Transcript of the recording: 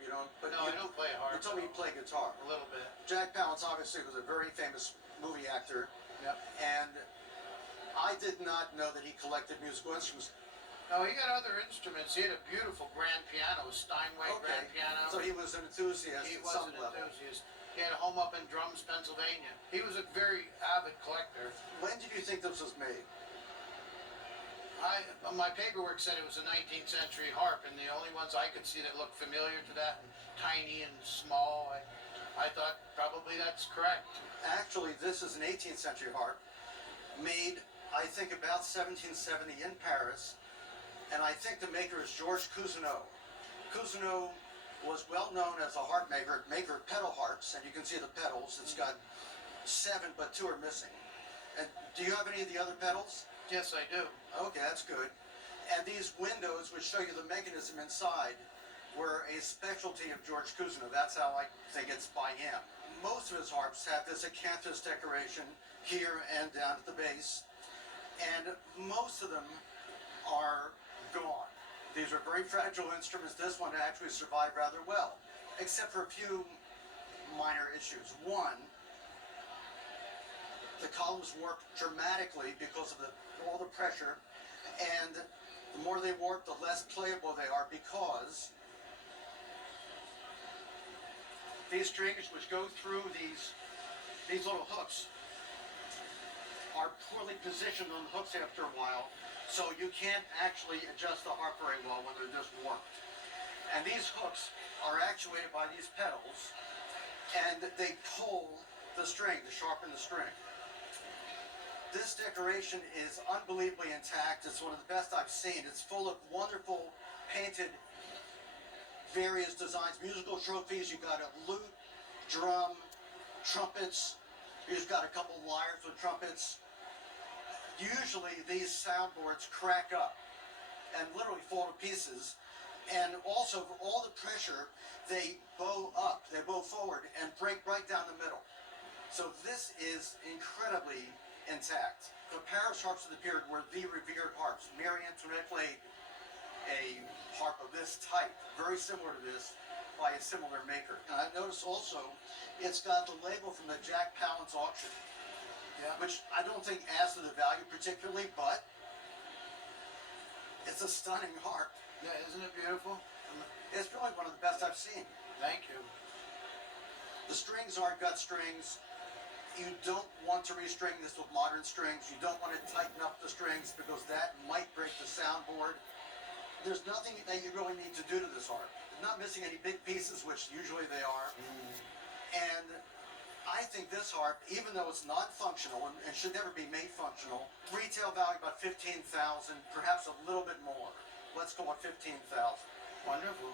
you don't. But No, I don't play harp. You told me you play guitar. A little bit. Jack Palance obviously was a very famous movie actor. Yep. And I did not know that he collected musical instruments. No, he got other instruments. He had a beautiful grand piano, a Steinway grand piano. So he was an enthusiast He at was some an level. enthusiast. He had a home up in Drums, Pennsylvania. He was a very avid collector. When did you think this was made? My paperwork said it was a 19th century harp, and the only ones I could see that looked familiar to that, and tiny and small, I thought probably that's correct. Actually, this is an 18th century harp, made, I think, about 1770 in Paris, and I think the maker is Georges Cousineau. Cousineau was well known as a harp maker of pedal harps, and you can see the pedals. It's got 7, but 2 are missing. And do you have any of the other pedals? Yes, I do. Okay, that's good. And these windows, which show you the mechanism inside, were a specialty of Georges Cousineau. That's how I think it's by him. Most of his harps have this acanthus decoration here and down at the base, and most of them are gone. These are very fragile instruments. This one actually survived rather well, except for a few minor issues. One, the columns warp dramatically because of all the pressure, and the more they warp, the less playable they are, because these strings, which go through these little hooks, are poorly positioned on the hooks after a while, so you can't actually adjust the harp very well when they're just warped. And these hooks are actuated by these pedals, and they pull the string to sharpen the string. This decoration is unbelievably intact. It's one of the best I've seen. It's full of wonderful painted various designs, musical trophies. You've got a lute, drum, trumpets. You've got a couple lyres with trumpets. Usually these soundboards crack up and literally fall to pieces. And also, for all the pressure, they bow up, they bow forward and break right down the middle. So this is incredibly intact. The Paris harps of the period were the revered harps. Marie Antoinette played a harp of this type, very similar to this, by a similar maker. And I noticed also, it's got the label from the Jack Palance auction, which I don't think adds to the value particularly, but it's a stunning harp. Yeah, isn't it beautiful? It's probably one of the best I've seen. Thank you. The strings are gut strings. You don't want to restring this with modern strings. You don't want to tighten up the strings because that might break the soundboard. There's nothing that you really need to do to this harp. It's not missing any big pieces, which usually they are. And I think this harp, even though it's not functional and should never be made functional, retail value about $15,000, perhaps a little bit more. Let's go with $15,000. Wonderful.